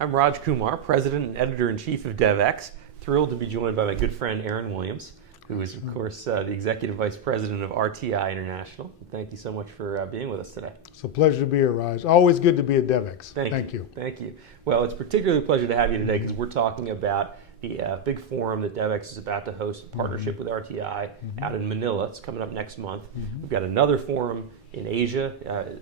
I'm Raj Kumar, President and Editor-in-Chief of Devex. Thrilled to be joined by my good friend Aaron Williams, who is, of course, the Executive Vice President of RTI International. Thank you so much for being with us today. It's a pleasure to be here, Raj. Always good to be at Devex. Thank you. Thank you. Well, it's particularly a pleasure to have you today because we're talking about the big forum that Devex is about to host in partnership with RTI out in Manila. It's coming up next month. We've got another forum in Asia.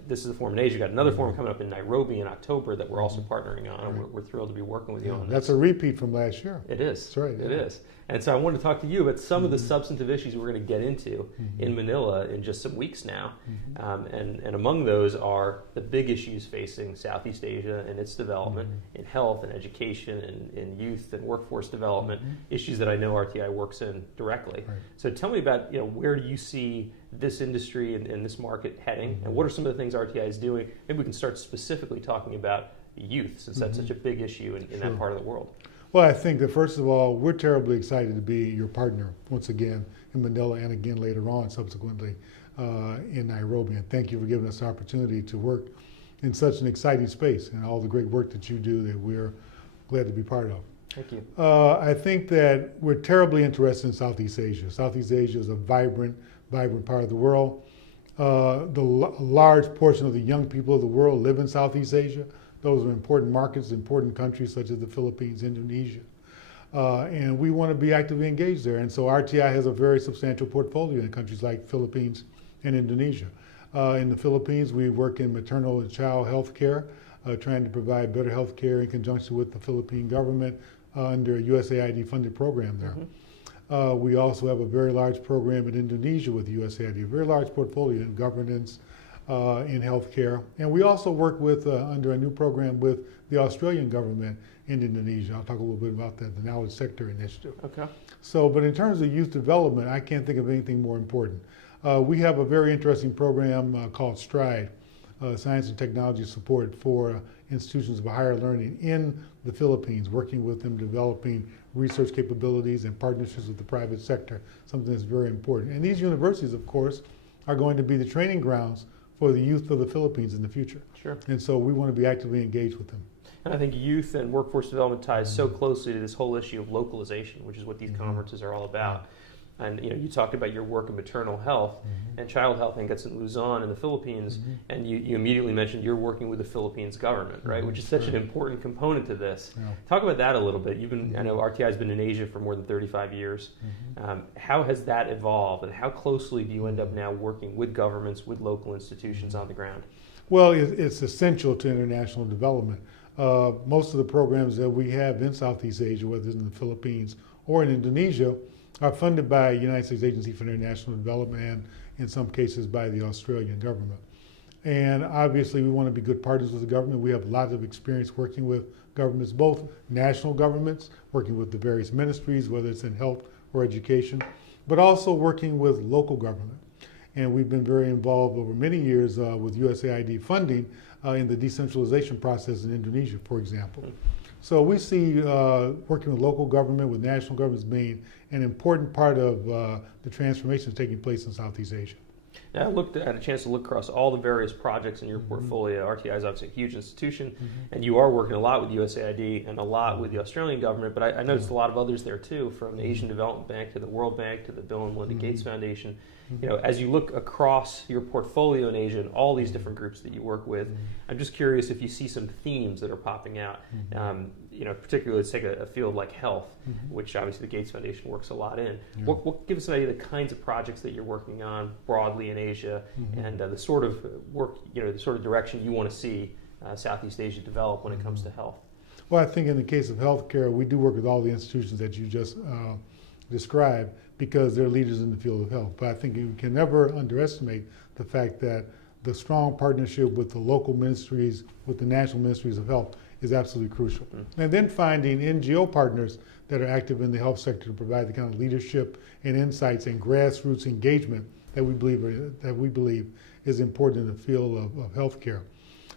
This is the forum in Asia. We've got another forum coming up in Nairobi in October that we're also partnering on. And we're thrilled to be working with you on this. That's a repeat from last year. It is. That's right. It is. And so I wanted to talk to you about some of the substantive issues we're going to get into in Manila in just some weeks now. And among those are the big issues facing Southeast Asia and its development in health and education and in youth and workforce development, issues that I know RTI works in directly. Right. So tell me about, where do you see this industry and this market heading, and what are some of the things RTI is doing? Maybe we can start specifically talking about youth, since that's such a big issue in that part of the world. Well, I think that first of all, we're terribly excited to be your partner once again in Manila and again later on subsequently in Nairobi. And thank you for giving us the opportunity to work in such an exciting space and all the great work that you do that we're glad to be part of. Thank you. I think that we're terribly interested in Southeast Asia. Southeast Asia is a vibrant part of the world. Large portion of the young people of the world live in Southeast Asia. Those are important markets, important countries such as the Philippines, Indonesia. And we want to be actively engaged there. And so RTI has a very substantial portfolio in countries like Philippines and Indonesia. In the Philippines, we work in maternal and child health care, trying to provide better health care in conjunction with the Philippine government under a USAID funded program there. We also have a very large program in Indonesia with USAID, a very large portfolio in governance, in healthcare. And we also work with, under a new program with the Australian government in Indonesia. I'll talk a little bit about that, the Knowledge Sector Initiative. Okay. So, but in terms of youth development, I can't think of anything more important. We have a very interesting program called STRIDE, Science and Technology Support for institutions of higher learning in the Philippines, working with them, developing research capabilities and partnerships with the private sector, something that's very important. And these universities, of course, are going to be the training grounds for the youth of the Philippines in the future. Sure. And so we want to be actively engaged with them. And I think youth and workforce development ties so closely to this whole issue of localization, which is what these conferences are all about. And you talked about your work in maternal health and child health, I think that's in Luzon in the Philippines, and you immediately mentioned you're working with the Philippines government, right? Which is such an important component to this. Yeah. Talk about that a little bit. I know RTI has been in Asia for more than 35 years. How has that evolved, and how closely do you end up now working with governments, with local institutions on the ground? Well, it's essential to international development. Most of the programs that we have in Southeast Asia, whether it's in the Philippines or in Indonesia, are funded by United States Agency for International Development and in some cases by the Australian government. And obviously we want to be good partners with the government. We have lots of experience working with governments, both national governments, working with the various ministries, whether it's in health or education, but also working with local government. And we've been very involved over many years with USAID funding in the decentralization process in Indonesia, for example. So we see working with local government, with national governments being an important part of the transformation taking place in Southeast Asia. Now, I had a chance to look across all the various projects in your portfolio. RTI is obviously a huge institution, and you are working a lot with USAID and a lot with the Australian government, but I noticed a lot of others there too, from the Asian Development Bank to the World Bank to the Bill and Melinda Gates Foundation. As you look across your portfolio in Asia and all these different groups that you work with, I'm just curious if you see some themes that are popping out. Particularly let's take a field like health, which obviously the Gates Foundation works a lot in. What give us an idea of the kinds of projects that you're working on broadly in Asia, and the sort of work, the sort of direction you want to see Southeast Asia develop when it comes to health? Well, I think in the case of healthcare, we do work with all the institutions that you just described because they're leaders in the field of health. But I think you can never underestimate the fact that the strong partnership with the local ministries, with the national ministries of health, is absolutely crucial. And then finding NGO partners that are active in the health sector to provide the kind of leadership and insights and grassroots engagement that we believe is important in the field of healthcare.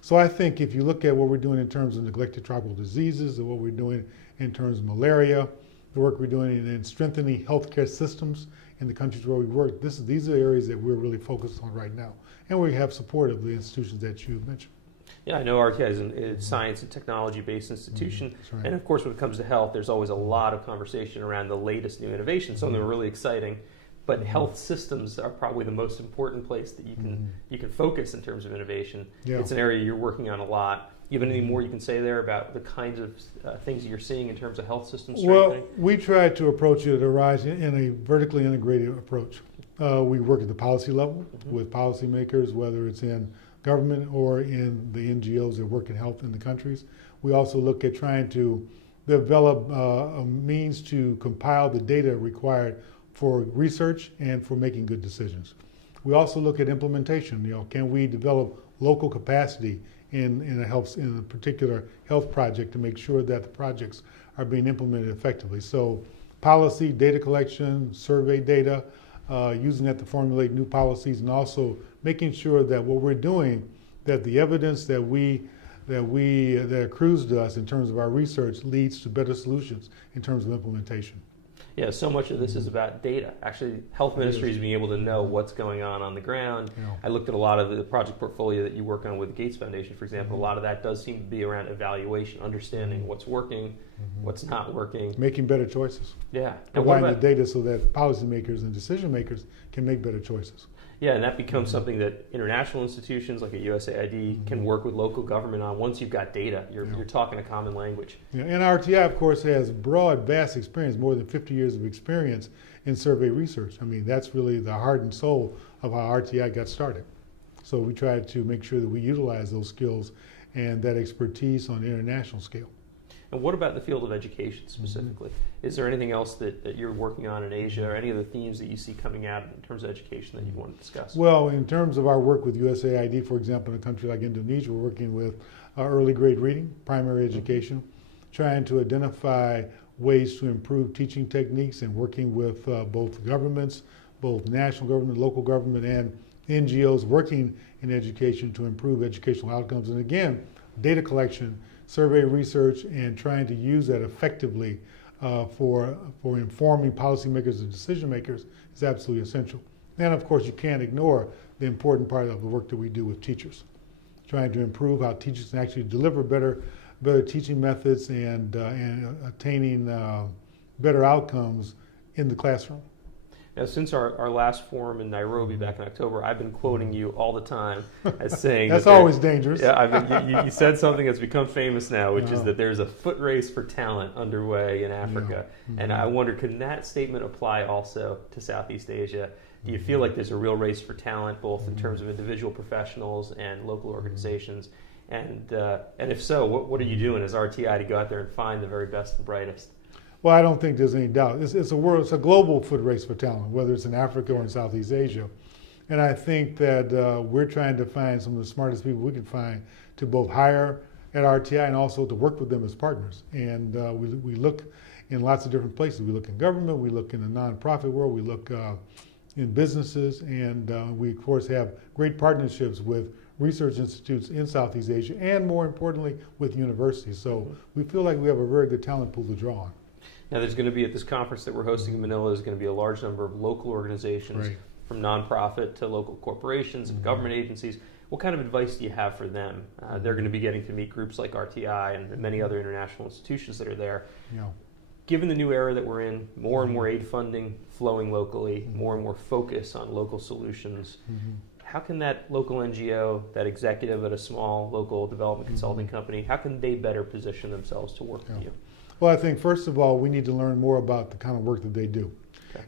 So I think if you look at what we're doing in terms of neglected tropical diseases, and what we're doing in terms of malaria, the work we're doing in strengthening healthcare systems in the countries where we work, these are areas that we're really focused on right now. And we have support of the institutions that you mentioned. Yeah, I know RTI is a science and technology-based institution, That's right. and of course, when it comes to health, there's always a lot of conversation around the latest new innovations. Some of them are really exciting, but health systems are probably the most important place that you can focus in terms of innovation. Yeah. It's an area you're working on a lot. You have anything more you can say there about the kinds of things that you're seeing in terms of health systems strengthening? Well, we try to approach it at RISE in a vertically integrated approach. We work at the policy level with policymakers, whether it's in government or in the NGOs that work in health in the countries. We also look at trying to develop a means to compile the data required for research and for making good decisions. We also look at implementation. Can we develop local capacity in a particular health project to make sure that the projects are being implemented effectively? So, policy, data collection, survey data, using that to formulate new policies, and also making sure that what we're doing, that the evidence that accrues to us in terms of our research leads to better solutions in terms of implementation. Yeah, so much of this is about data. Actually, health ministries being able to know what's going on the ground. Yeah. I looked at a lot of the project portfolio that you work on with the Gates Foundation, for example. A lot of that does seem to be around evaluation, understanding what's working, what's not working. Making better choices. Yeah. Providing the data so that policymakers and decision makers can make better choices. Yeah, and that becomes something that international institutions like a USAID can work with local government on. Once you've got data, you're talking a common language. Yeah, and RTI, of course, has broad, vast experience, more than 50 years of experience in survey research. I mean, that's really the heart and soul of how RTI got started. So we try to make sure that we utilize those skills and that expertise on the international scale. And what about the field of education specifically? Is there anything else that you're working on in Asia, or any of the themes that you see coming out in terms of education that you want to discuss? Well, in terms of our work with USAID, for example, in a country like Indonesia, we're working with early grade reading, primary education, trying to identify ways to improve teaching techniques, and working with both governments, both national government, local government, and NGOs working in education to improve educational outcomes. And again, data collection, survey research, and trying to use that effectively for informing policymakers and decision makers is absolutely essential. And of course, you can't ignore the important part of the work that we do with teachers, trying to improve how teachers can actually deliver better teaching methods and attaining better outcomes in the classroom. Now, since our last forum in Nairobi back in October, I've been quoting you all the time as saying that's always dangerous. Yeah, you said something that's become famous now, which is that there's a foot race for talent underway in Africa. And I wonder, can that statement apply also to Southeast Asia? Do you feel like there's a real race for talent, both in terms of individual professionals and local organizations? And if so, what are you doing as RTI to go out there and find the very best and brightest? Well, I don't think there's any doubt. It's a global foot race for talent, whether it's in Africa or in Southeast Asia. And I think that we're trying to find some of the smartest people we can find to both hire at RTI and also to work with them as partners. And we look in lots of different places. We look in government, we look in the nonprofit world, we look in businesses, and we, of course, have great partnerships with research institutes in Southeast Asia, and more importantly, with universities. So we feel like we have a very good talent pool to draw on. Now, there's going to be, at this conference that we're hosting in Manila, there's going to be a large number of local organizations, from nonprofit to local corporations and government agencies. What kind of advice do you have for them? They're going to be getting to meet groups like RTI and many other international institutions that are there. Given the new era that we're in, more and more aid funding flowing locally, more and more focus on local solutions, how can that local NGO, that executive at a small local development consulting company, how can they better position themselves to work with you? Well, I think first of all, we need to learn more about the kind of work that they do.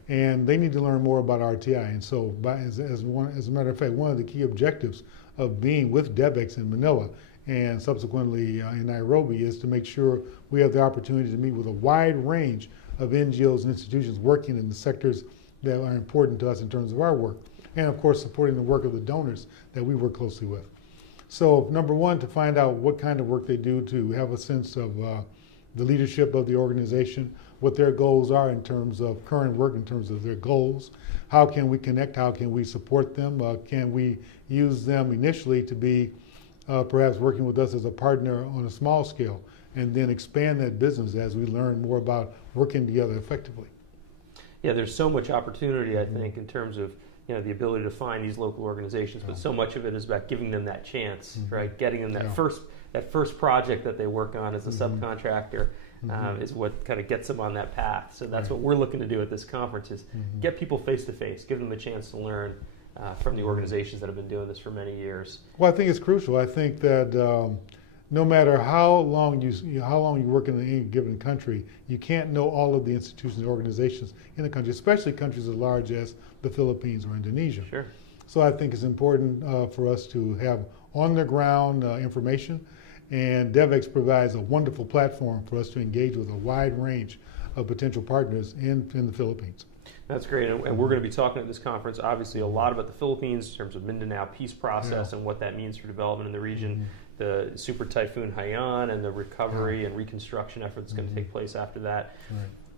And they need to learn more about RTI. And so as a matter of fact, one of the key objectives of being with Devex in Manila and subsequently in Nairobi is to make sure we have the opportunity to meet with a wide range of NGOs and institutions working in the sectors that are important to us in terms of our work. And of course, supporting the work of the donors that we work closely with. So number one, to find out what kind of work they do, to have a sense of the leadership of the organization, what their goals are in terms of current work, in terms of their goals. How can we connect? How can we support them? Can we use them initially to be perhaps working with us as a partner on a small scale, and then expand that business as we learn more about working together effectively? Yeah, there's so much opportunity, I think, in terms of the ability to find these local organizations, but so much of it is about giving them that chance, right? Getting them that first project that they work on as a subcontractor is what kind of gets them on that path. So that's what we're looking to do at this conference is get people face to face, give them a chance to learn from the organizations that have been doing this for many years. Well, I think it's crucial. I think that no matter how long you work in any given country, you can't know all of the institutions and organizations in the country, especially countries as large as the Philippines or Indonesia. Sure. So I think it's important for us to have on-the-ground information, and Devex provides a wonderful platform for us to engage with a wide range of potential partners in the Philippines. That's great, and we're going to be talking at this conference, obviously, a lot about the Philippines in terms of Mindanao peace process and what that means for development in the region, the Super Typhoon Haiyan and the recovery and reconstruction effort that's going to take place after that.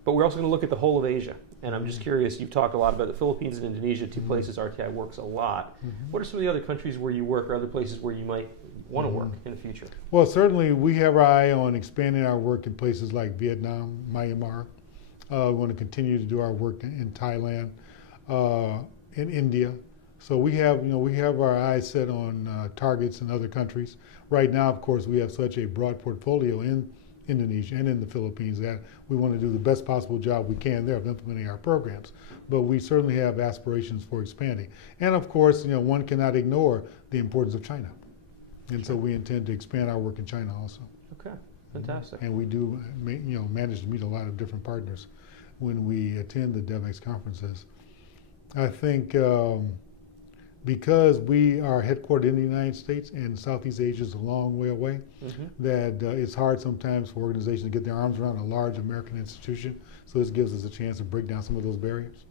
But we're also going to look at the whole of Asia, and I'm just curious, you've talked a lot about the Philippines and Indonesia, two places RTI works a lot. What are some of the other countries where you work or other places where you might want to work in the future? Well, certainly we have our eye on expanding our work in places like Vietnam, Myanmar. We want to continue to do our work in Thailand, in India. So we have our eyes set on targets in other countries. Right now, of course, we have such a broad portfolio in Indonesia and in the Philippines that we want to do the best possible job we can there of implementing our programs. But we certainly have aspirations for expanding. And of course, one cannot ignore the importance of China. And so we intend to expand our work in China also. Okay, fantastic. And we do manage to meet a lot of different partners when we attend the Devex conferences. I think because we are headquartered in the United States and Southeast Asia is a long way away, that it's hard sometimes for organizations to get their arms around a large American institution. So this gives us a chance to break down some of those barriers.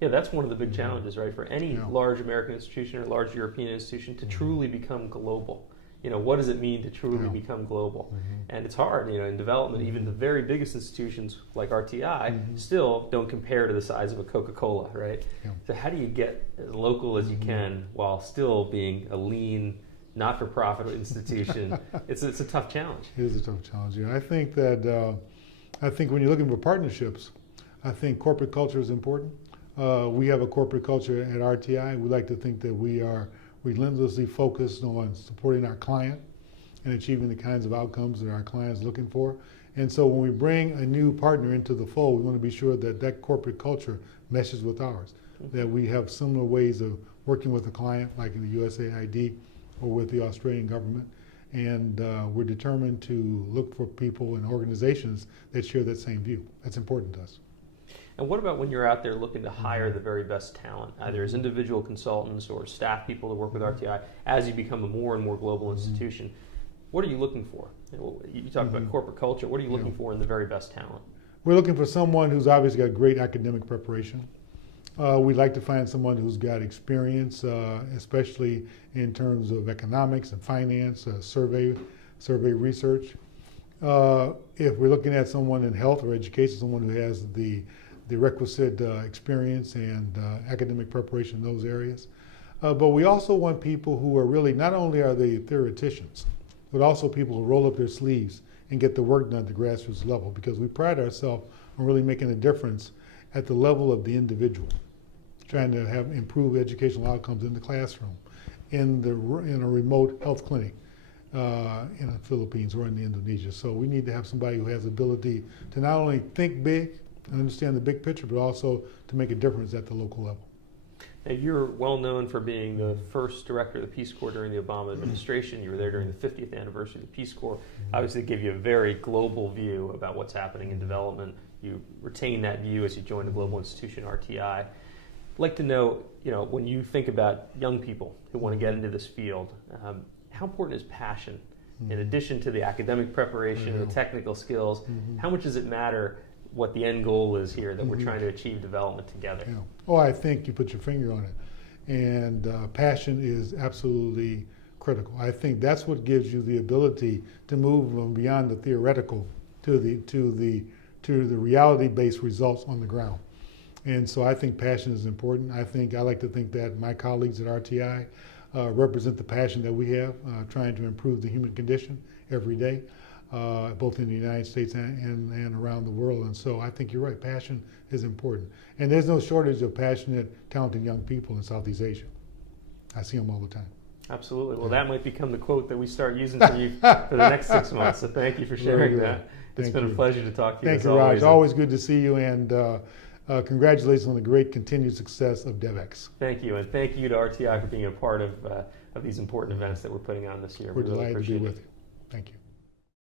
Yeah, that's one of the big challenges, right? For any large American institution or large European institution to truly become global. What does it mean to truly become global? And it's hard, in development, even the very biggest institutions like RTI still don't compare to the size of a Coca-Cola, right? So how do you get as local as you can while still being a lean, not-for-profit institution? It's a tough challenge. It is a tough challenge. I think that when you're looking for partnerships, I think corporate culture is important. We have a corporate culture at RTI. We like to think that we are relentlessly focused on supporting our client and achieving the kinds of outcomes that our client is looking for. And so when we bring a new partner into the fold, we want to be sure that that corporate culture meshes with ours, that we have similar ways of working with the client, like in the USAID or with the Australian government. And we're determined to look for people and organizations that share that same view. That's important to us. And what about when you're out there looking to hire the very best talent, either as individual consultants or staff people to work with RTI, as you become a more and more global institution? What are you looking for? You talk about corporate culture. What are you looking for in the very best talent? We're looking for someone who's obviously got great academic preparation. We'd like to find someone who's got experience, especially in terms of economics and finance, survey research. If we're looking at someone in health or education, someone who has the requisite experience and academic preparation in those areas. But we also want people who are really, not only are they theoreticians, but also people who roll up their sleeves and get the work done at the grassroots level, because we pride ourselves on really making a difference at the level of the individual, trying to have improved educational outcomes in the classroom, in a remote health clinic in the Philippines or in Indonesia. So we need to have somebody who has the ability to not only think big and understand the big picture, but also to make a difference at the local level. Now, you're well known for being the first director of the Peace Corps during the Obama administration. You were there during the 50th anniversary of the Peace Corps. Obviously, it gave you a very global view about what's happening in development. You retain that view as you join the global institution, RTI. I'd like to know, when you think about young people who want to get into this field, how important is passion? In addition to the academic preparation and the technical skills, how much does it matter what the end goal is here, that we're trying to achieve development together? Oh, I think you put your finger on it. And passion is absolutely critical. I think that's what gives you the ability to move beyond the theoretical to the reality-based results on the ground. And so I think passion is important. I like to think that my colleagues at RTI represent the passion that we have, trying to improve the human condition every day. both in the United States and around the world. And so I think you're right, passion is important. And there's no shortage of passionate, talented young people in Southeast Asia. I see them all the time. Absolutely. Well, that might become the quote that we start using for you for the next 6 months. So thank you for sharing that. It's been a pleasure to talk to you. Thank you, Raj. Always good to see you, and congratulations on the great continued success of Devex. Thank you, and thank you to RTI for being a part of these important events that we're putting on this year. We're really delighted to be appreciate with it. you. Thank you.